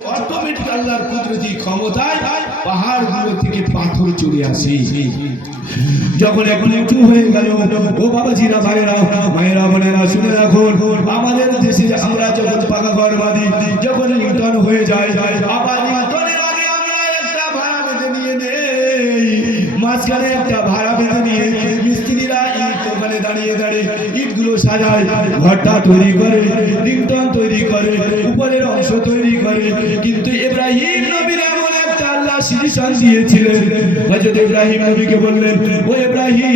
Automatic আল্লাহর কুদরতি ক্ষমতায় পাহাড়গুলো থেকে পাথর চলে আসে। যখন এখন উঁচু হয়ে গেল, ও বাবাজিরা, ভাইরা, মায়েরা, বোনেরা, শুনে রাখুন, আমাদের দেশে আমরা যখন পাকা ঘর বাঁধি, যখন লিন্টন হয়ে যায়, আবার লিন্টনের আগে আমরা একটা ভাড়া বেঁধে নিয়ে নেই, মাঝখানে একটা ভাড়া বেঁধে নিয়ে মিস্ত্রিরা ইট ওখানে দাঁড়িয়ে দাঁড়িয়ে ইটগুলো সাজায়, ঘরটা তৈরি করে, লিন্টন তৈরি করে, উপরের অংশ তৈরি করে। কিন্তু ইব্রাহিম নবীর এমন একটা আল্লাহ সিরিশান দিয়েছিলেন, হযরত ইব্রাহিম নবীকে বললেন, ও ইব্রাহিম,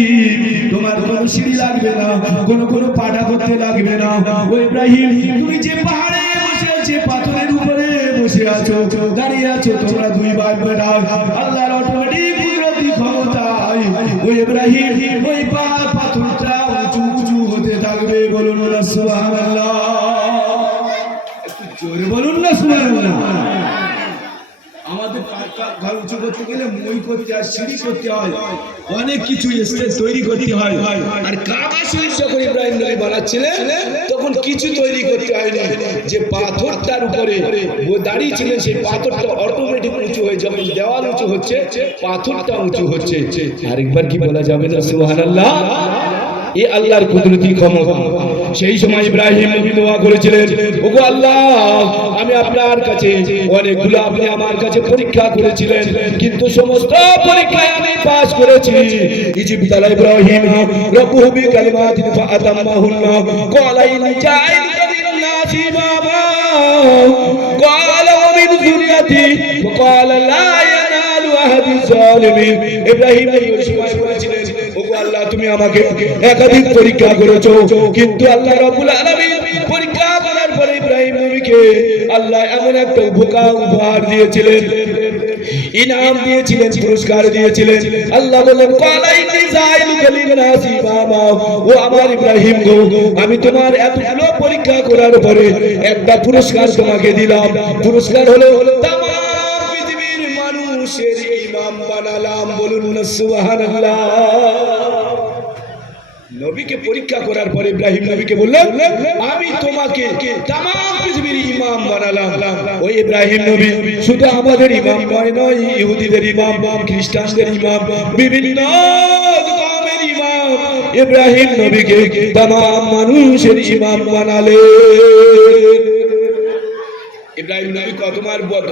তোমার কোনো সিঁড়ি লাগবে না, কোনো পাটা করতে লাগবে না। ও ইব্রাহিম, তুমি যে পাহাড়ে বসে আছো, পাথরের উপরে বসে আছো, দাঁড়িয়ে আছো, তোমরা দুই ভাই বেটা, আল্লাহর অটোমেটিক কুদরতি ক্ষমতায় ও ইব্রাহিম ওই পাথরটা উঁচু উঁচু হতে থাকবে। বলুন না সুবহানাল্লাহ, একটু জোরে বলুন না সুবহানাল্লাহ। আমাদের ঘর উঁচু করতে গেলে মই করতে হয়, সিঁড়ি করতে হয়, অনেক কিছু স্টেজ তৈরি করতে হয়। আর কাবা শরীফ যখন ইব্রাহিম নবী বানাচ্ছিলেন তখন কিছু তৈরি করতে হয়নি, যে পাথরটার উপরে দাঁড়িয়ে ছিলেন সেই পাথরটা অটোমেটিক উঁচু হয়ে, যখন দেওয়াল উঁচু হচ্ছে পাথরটা উঁচু হচ্ছে। আরেকবার কি বলা যাবে না সুবহানাল্লাহ? এই আল্লাহর কুদরতি ক্ষমতা। সেই সময় ইব্রাহিম নবী দোয়া করেছিলেন, ওগো আল্লাহ, আমি আপনার কাছে অনেকগুলো, আপনি আমার কাছে পরীক্ষা করেছিলেন, কিন্তু সমস্ত পরীক্ষায় আমি পাস করেছি। ইজিবতালা ইব্রাহিম রাব্বুহু বিকালিমাতিন ফাআতাম্মাহুন্না ক্বালা ইন্নী জাইলুকা লিন-নাসি ইমামা ক্বালা ওয়া মিন যুররিয়াতি ক্বালা লা ইয়ানালু আহাদিজ জালিমিন। ইব্রাহিম নবী ওই সময় বলেছিলেন, ওগো আল্লাহ, তুমি আমাকে একাধিক পরীক্ষা করেছো, কিন্তু আল্লাহ রাব্বুল আলামিন পরীক্ষা করার পরে ইব্রাহিম নবীকে আল্লাহ এমন একটা উপহার দিয়েছিলেন, ইনাম দিয়েছিলেন, পুরস্কার দিয়েছিলেন। আল্লাহ বলেন, ক্বালা ইন্নী জাইলুকা লিন-নাসি ইমামা, ও আমার ইব্রাহিম গো, আমি তোমার এতগুলো পরীক্ষা করার পরে একটা পুরস্কার তোমাকে দিলাম। পুরস্কার হলো তামাম পৃথিবীর মানুষের ইমাম বানালাম। বলুন না সুবহানাল্লাহ। নবীকে পরীক্ষা করার পরে ইব্রাহিম নবীকে বললেন, আমি তোমাকে তামাম পৃথিবীর ইমাম বানালাম। ওই ইব্রাহিম নবী শুধু আমাদের ইমাম নয়, ইহুদিদের ইমাম, খ্রিস্টানদের ইমাম, বিভিন্ন কওমের ইমাম। ইব্রাহিম নবীকে তামাম মানুষের ইমাম বানালেন। ইব্রাহিম নবী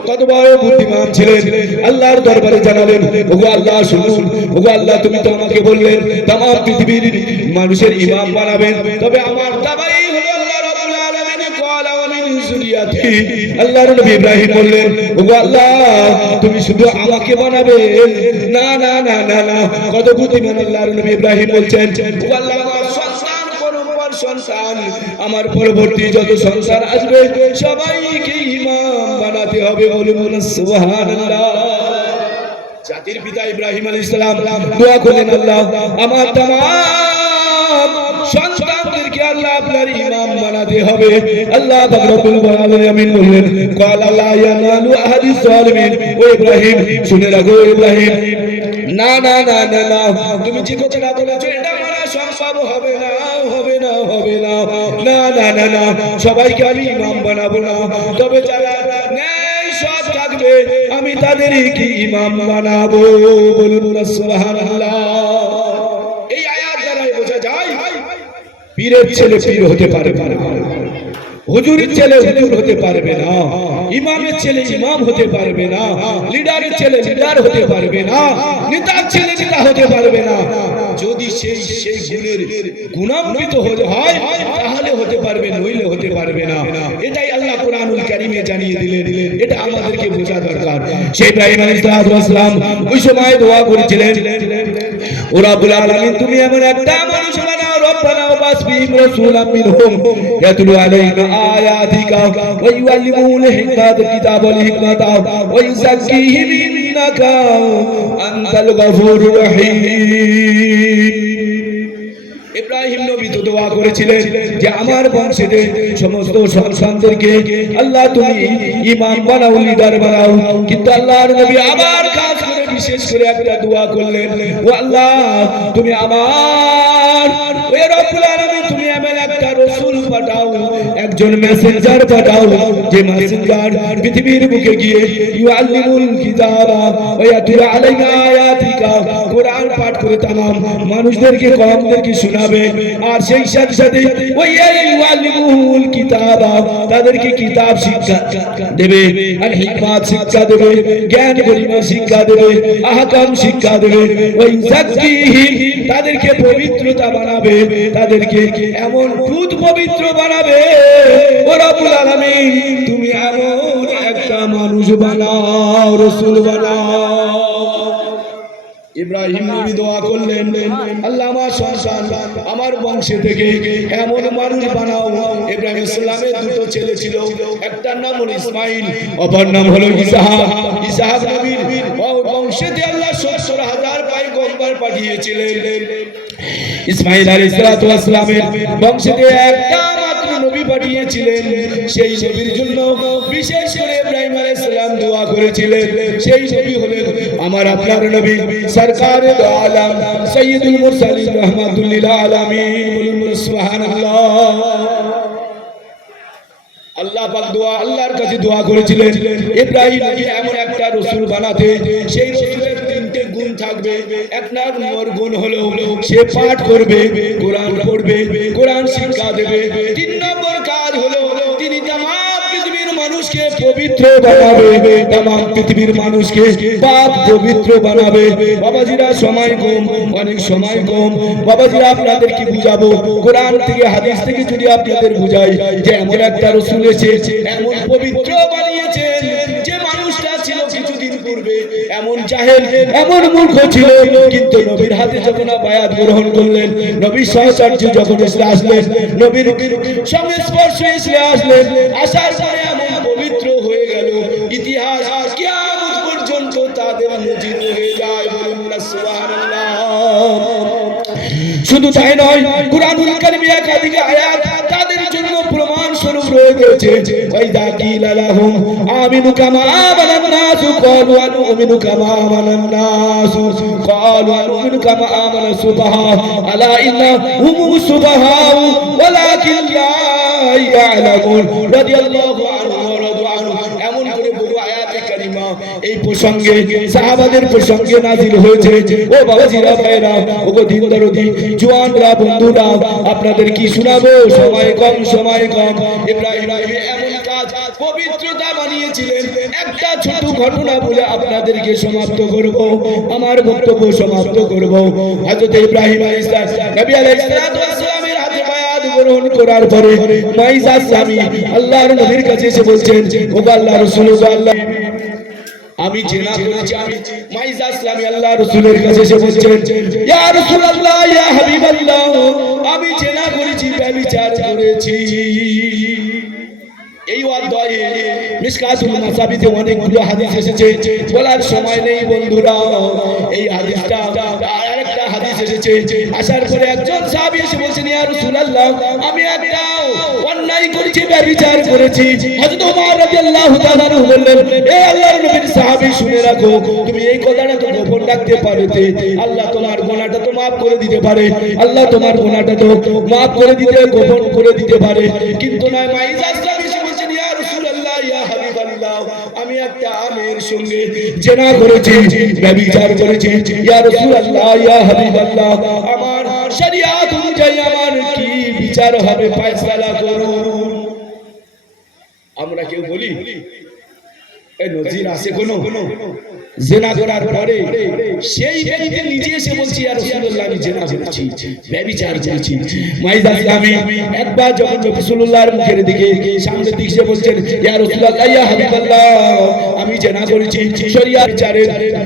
কত বড় বুদ্ধিমান ছিলেন। আল্লাহর দরবারে জানালেন, ওগো আল্লাহ, শুনুন, ওগো আল্লাহ, তুমি তো আমাকে বললেন তামাম পৃথিবীর মানুষের ইমাম বানাবেন, তবে আমার দাবাই হলো আল্লাহ রাব্বুল আলামিন ক্বালা ওয়া মিন যুররিয়াতি। আল্লাহর নবী ইব্রাহিম বললেন, ওগো আল্লাহ, তুমি শুধু আমাকে বানাবেন না, না, না, না, না। কত বুদ্ধিমান আল্লাহর নবী ইব্রাহিম বলছেন, ওগো আল্লাহ, সন্তান, আমার পরবর্তী যত সংসার আসবে সবাইকে ইমাম বানাতে হবে। বলুন সুবহানাল্লাহ। জাতির পিতা ইব্রাহিম আলাইহিস সালাম দোয়া করলেন, আল্লাহ, আমার তামাম সন্তানদেরকে আল্লাহ আপনার ইমাম বানাতে হবে। আল্লাহ পাক রব্বুল আলামিন বললেন, ক্বালা লা ইয়ানালু আহাদিজ জালিমিন। ও ইব্রাহিম, শুনে রাখো ইব্রাহিম, না, না, না, না, না, তুমি যে কথাটা বলেছো এটা মানা সম্ভব হবে না, হবে না, হবে না, না, না, না, না, সবাইকে আমি ইমাম বানাবো না, তবে যারা ন্যায় সৎ থাকবে আমি তাদেরকে ইমাম বানাবো। বলুন না সুবহানাল্লাহ। এই আয়াত দ্বারা বোঝা যায় পীরের ছেলে পীর হতে পারবে না, হুজুরের ছেলে হুজুর হতে পারবে না, ইমামের ছেলে ইমাম হতে পারবে না, লিডারের ছেলে লিডার হতে পারবে না, নেতার ছেলে নেতা হতে পারবে না। যদি সেই গুণের গুণান্বিত হতে হয় তাহলে হতে পারবে, নইলে হতে পারবে না। এটাই আল্লাহ কুরআনুল কারীমে জানিয়ে দিলেন, এটা আমাদেরকে বোঝা দরকার। সেই ইব্রাহিম আলাইহিস সালাম ওই সময় দোয়া করেছিলেন, ও রাব্বুল আলামিন, তুমি এমন একটা মানুষ বানাও, রব্বানা ওয়াবাস ফীহিম রাসূলাম মিনহুম ইয়াতলু আলাইহিম আয়াতিকা ওয়া ইউআল্লিমুহুল কিতাবা ওয়াল হিকমাতা ওয়া ইউযাক্কিহিম ইন্নাকা আনতাল গফুরুর রহিম। ইব্রাহিম নবী তো দোয়া করেছিলেন যে আমার বংশের সমস্ত সন্তানদেরকে আল্লাহ তুমি ইমাম বানাও, লিডার বানাও, কিন্তু আল্লাহর নবী আবার কাজ করে বিশেষ করে একটা দোয়া করলেন, ও আল্লাহ তুমি আমার ওই রব্বুল আলামিন তুমি এমন একটা রাসূল পাঠাও, একজন মেসেঞ্জার পাঠাও, যে মেসেঞ্জার পৃথিবীর বুকে গিয়ে ইউআল্লিমুল কিতাবা ওয়া ইয়াতুলু আলাইনা আয়াতিকা, কোরআন পাঠ করে तमाम মানুষদেরকে কওমদেরকে শোনাবে। আর সেই সাথে সাথে ওই ইউআল্লিমুল কিতাবা তাদেরকে কিতাব শিক্ষা দেবে, আল হিকমাত শিক্ষা দেবে, জ্ঞান গরিমা শিক্ষা দেবে, আহকাম শিক্ষা দেবে, ওই যাক্কিহিম তাদেরকে পবিত্রতা বানাবে, তাদেরকে এমন দুধ পবিত্র বানাবে। ও রব্বুল আলামিন তুমি এমন একটা মানুষ বানাও, রাসূল বানাও। ইব্রাহিম নবী দোয়া করলেন, আল্লাহ আমার সন্তান আমার বংশে থেকে এমন মানুষ বানাও। ইব্রাহিম ইসলামের দুটো ছেলে ছিল, একটার নাম হলো ইসমাইল, অপর নাম হলো ইসহাক। ইসহাক নবীর বংশেতে আল্লাহ ৭০,০০০ পয়গম্বর পাঠিয়েছিলেন। ইসমাইল আলাইহিস সালাতু ওয়াস সালামের বংশেতে একটা মাত্র নবী পাঠিয়েছিলেন। সেই নবীর জন্য বিশেষ করে ইব্রাহিম আলাইহিস সালাম দোয়া করেছিলেন। সেই নবী হলেন আমার আপনার নবী সরকারে দো আলম সাইয়্যিদুল মুরসালিন রাহমাতুল লিল আলামিন। বলুন সুবহানাল্লাহ। আল্লাহ পাক দোয়া আল্লাহর কাছে দোয়া করেছিলেন ইব্রাহিম নবী এমন একটা রাসূল বানাতে, সেই রাসূলের তিনটে গুণ থাকবে। এক নম্বর গুণ হলো সে পাঠ করবে, কোরআন পড়বে, কোরআন শিক্ষা দেবে। তিন নম্বর কাজ হলো তিনি तमाम পৃথিবীর মানুষকে পবিত্র বানাবে, तमाम পৃথিবীর মানুষকে পাক পবিত্র বানাবে। বাবাজিরা সময় কম, অনেক সময় কম। বাবাজিরা আপনাদের কি বুঝাবো, কোরআন থেকে হাদিস থেকে যদি আপনাদের বুঝাই যে এমন একটা রাসূল এসেছে এমন পবিত্র বানিয়েছেন, যে মানুষটা ছিল কিছুদিন পূর্বে এমন জাহেল এমন মূর্খ ছিল, কিন্তু নবীর হাতে যখন বায়াত গ্রহণ করলেন, নবীর সহচর্য যখন আসলেন, নবীর সংস্পর্শে আসলেন, আসার পরে এমন পবিত্র হয়ে গেল, ইতিহাস কিয়ামত পর্যন্ত তাদের নজির হয়ে যায়। বলুন না সুবহানাল্লাহ। শুধু তাই নয়, কুরআনুল কারীমে একাধিক আয়াত তাদের জন্য প্রমাণ স্বরূপ রয়ে গেছে। ওয়াইদা কিলা লাহুম আমিনু কামা আমানান নাস ক্বালু আনুমিনু কামা আমানান নাস ক্বালু আনুমিনু কামা আমানাস সুবাহা আলা ইন্নাহুম সুবাহা ওয়ালাকিন লা ইয়ালামুন রাদিয়াল্লাহু আনহু ওয়া রাদু আনহু। এমন করে বড় আয়াতে কারিমা এই প্রসঙ্গে সাহাবাদের প্রসঙ্গে নাযিল হয়েছে। ও বাবাজিরা ভাইরা, ও দিনদারদি জওয়ানরা বন্ধুরা, আপনাদের কি শোনাবো, সময় কম, সময় কম। ইব্রাহিম নবী এমন কাজ পবিত্রতা বানিয়েছিলেন। একটা ছোট ঘটনা বলে আপনাদেরকে সমাপ্ত করব, আমার বক্তব্য সমাপ্ত করব। হযরত ইব্রাহিম নবী আলাইহিস সালামের হাতে বায়াত গ্রহণ করার পরে মাইজা স্বামী আল্লাহর নবীর কাছে এসে বলছেন, ও আল্লাহর রাসূল, আল্লাহ আমি জেনা করেছি। আমি মাইজা ইসলামী আল্লাহ রাসূলের কাছে এসে বলছেন, ইয়া রাসূলুল্লাহ, ইয়া হাবিবাল্লাহ, আমি জেনা করেছি, ব্যভিচার করেছি। এই অধ্যায়ে মিশকাতুল মাসাবিতে অনেকগুলো হাদিস এসেছে, বলার সময় নেই বন্ধুরা। এই হাদিসটা আরেকটা হাদিস এসেছে, আসার পরে একজন সাহাবী এসে বলছেন, ইয়া রাসূলুল্লাহ, আমি একটা অন্যায় করেছি, ব্যভিচার করেছি। হযরত ওমর রাদিয়াল্লাহু তাআলা বললেন, এ আল্লাহর নবীর সাহাবী, শুনে রাখো, তুমি এই কথাটা তো গোপন রাখতে পারতে, আল্লাহ তোমার গুনাহটা তো maaf করে দিতে পারে, আল্লাহ তোমার গুনাহটা তো maaf করে দিতে, গোপন করে দিতে পারে। কিন্তু নয়, মাইজা ইসলামী বলছেন, ইয়া রাসূলুল্লাহ, ইয়া হাবিবাল্লাহ, আমি একটা আমের সঙ্গে জিনা করেছি, ব্যভিচার করেছি। ইয়া রাসূলুল্লাহ, ইয়া হাবিবাল্লাহ, আমার শরিয়ত অনুযায়ী আমার কি বিচার হবে, ফয়সালা করুন। আমরা কেউ বলি এই নজির আছে কোনো? জিনা করার পরে সেই ব্যক্তি নিজে এসে বলছে, ইয়া রাসূলুল্লাহ, আমি জিনা করেছি, ব্যভিচার করেছি। মাইজা ইসলামী একবার যখন রাসূলুল্লাহর মুখের দিকে, সামনের দিকে এসে বলছেন, ইয়া রাসূলুল্লাহ, ইয়া হাবিবাল্লাহ, আমি জিনা করেছি, শরিয়াত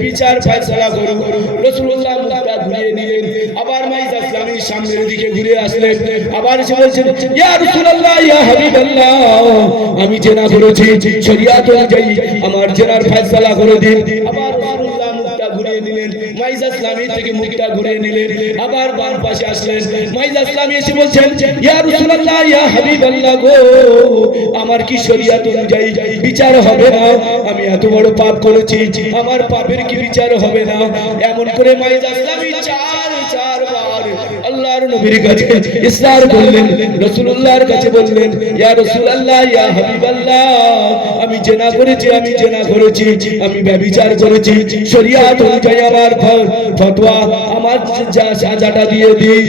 বিচার ফয়সালা করুন। রাসূলুল্লাহ মুখটা ঘুরিয়ে নিলেন, আবার মাইজা ইসলামী সামনের দিকে ঘুরে আসলেন, আবার এসে বলছেন, ইয়া রাসূলুল্লাহ, ইয়া হাবিবাল্লাহ, আমি জিনা করেছি, শরিয়াত অনুযায়ী আমার জিনার ফয়সালা করে দিন। আবার রাসূলুল্লাহ মুখটা ঘুরিয়ে নিলেন, মাইজা ইসলামী থেকে মুখটা ঘুরিয়ে নিলেন, আবার বাম পাশে আসলেন। মাইজা ইসলামী এসে বলছেন, ইয়া রাসূলুল্লাহ, ইয়া হাবিবাল্লাহ গো, আমার কি শরীয়ত অনুযায়ী বিচার হবে না? আমি এত বড় পাপ করেছি, আমার পাপের কি বিচার হবে না? এমন করে মাইজা ইসলামী চারবার আল্লাহর নবীর কাছে ইসরার করলেন, রাসূলুল্লাহর কাছে বললেন, ইয়া রাসূলুল্লাহ, ইয়া হাবিবাল্লাহ, আমি জিনা করেছি, আমি জিনা করেছি, আমি ব্যভিচার করেছি, শরীয়ত অনুযায়ী আমার ফতোয়া, আমার সাজাটা দিয়ে দিন।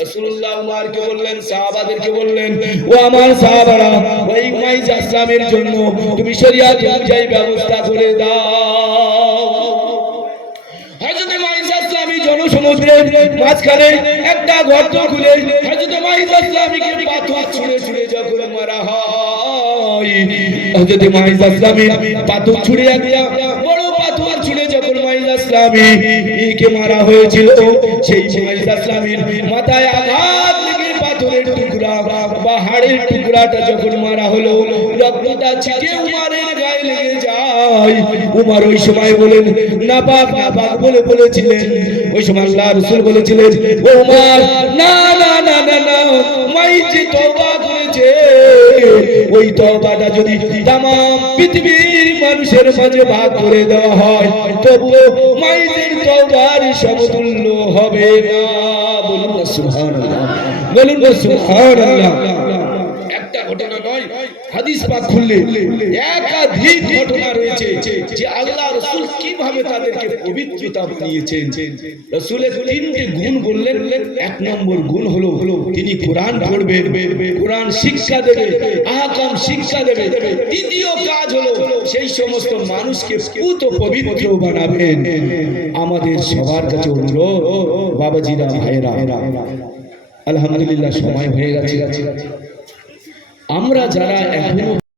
রাসূলুল্লাহ উমরকে বললেন, সাহাবাদেরকে বললেন, ও আমার সাহাবারা, ওই মাইজা ইসলামের জন্য তুমি শরীয়ত অনুযায়ী ব্যবস্থা করে দাও। হযরত মাইজা ইসলামী জনসমুদ্রের মাঝখানে একটা গর্ত খুলে হযরত মাইজা ইসলামীকে পাথর ছুঁড়ে ছুঁড়ে যখন মারা হয়, হযরত মাইজা ইসলামী পাথর ছুঁড়ে একটা বড় পাথর ছুঁড়ে যখন মাইজা ইসলামীকে মারা হয়েছিল, সেই মাইজা ইসলামীর মাথায় আঘাত লেগে পাথরের টুকরা বা হাড়ের টুকরাটা যখন মারা হলো, রক্তটা ছিটে উমরের গায়ে লেগে যায়। উমর ওই সময় বলেন, নাপাক নাপাক বলে বলেছিলেন। ওই সময় আল্লাহ রাসূল বলেছিলেন, ও উমর, না না না না না, মাইজ তওবা করেছে, ওই তওবাটা যদি तमाम পৃথিবীর মানুষের মাঝে ভাগ করে দেওয়া হয়, তবুও মাইজের তওবার সমতুল্য হবে না। বলুন না সুবহানাল্লাহ, বলুন না সুবহানাল্লাহ। একটা ঘটনা নয়, হাদিস পাক খুললে একাধিক ঘটনা রয়েছে যে আল্লাহ রাসূল কিভাবে তাদেরকে পবিত্রতা বানিয়েছেন। রাসূলের তিনটি গুণ বললেন। এক নম্বর গুণ হলো তিনি কোরআন পড়বেন, কোরআন শিক্ষা দেবে, আহকাম শিক্ষা দেবে। দ্বিতীয় কাজ হলো সেই সমস্ত মানুষকে পুত পবিত্র বানাবেন। আমাদের সবার কাছে অনুরোধ, বাবাজিরা, ভাইরা, আলহামদুলিল্লাহ সময় হয়ে গেছে। আমরা যারা এখনো